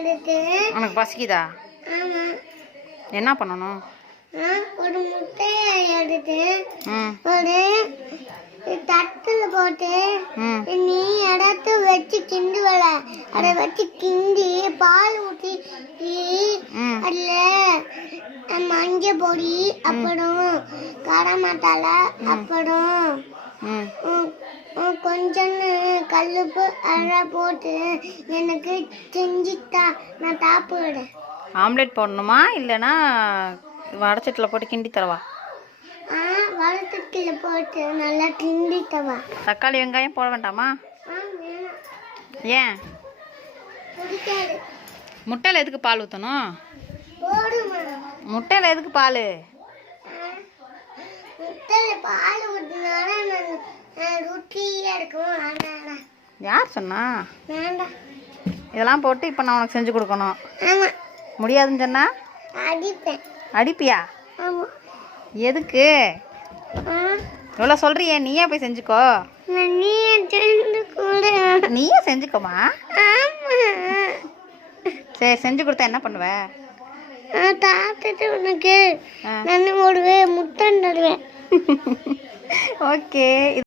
எடுத்து உனக்கு பசிக்குதா? ஆமா. என்ன பண்ணணும்? ஒரு முட்டையை எடுத்து ஒரு தட்டுல போட்டு நீ இடத்த வச்சு கிண்டுவல, அதை வச்சு கிண்டி பால் ஊற்றி அதுல மஞ்சள் பொடி, அப்புறம் கரம் மசாலா, அப்புறம் கொஞ்சம் கல்லுப்பு அதெல்லாம் போட்டு எனக்கு செஞ்சுட்டா நான் சாப்பிடுறேன். ஆம்லெட் போடணுமா இல்லைன்னா வடச்சட்டில் போட்டு கிண்டி தரவா? வடச்சட்டியில் போட்டு நல்லா கிண்டி தரவா. தக்காளி வெங்காயம் போட வேண்டாமா? ஏன்? பிடிக்காது. முட்டையில் எதுக்கு பால் ஊற்றணும்? போடுமா. முட்டையில் எதுக்கு பால்? முட்டையில் பால் ஊற்றினால ருச்சியாக இருக்கும். யார் சொன்னா? வேண்டாம். இதெல்லாம் போட்டு இப்போ நான் உனக்கு செஞ்சு கொடுக்கணும். ஆமாம். முடியாதுன்னு சொன்னா அடிப்பேன். அடிப்பியா? ஆமாம். எதுக்கு இவ்வளோ சொல்றியே? நீயே போய் செஞ்சுக்கோ. நீயே செஞ்சுக்கோமா. சரி, செஞ்சு கொடுத்தா என்ன பண்ணுவ? சாப்பிட்டுட்டு உனக்கு நான் ஒரு முட்டை தருவேன். ஓகே.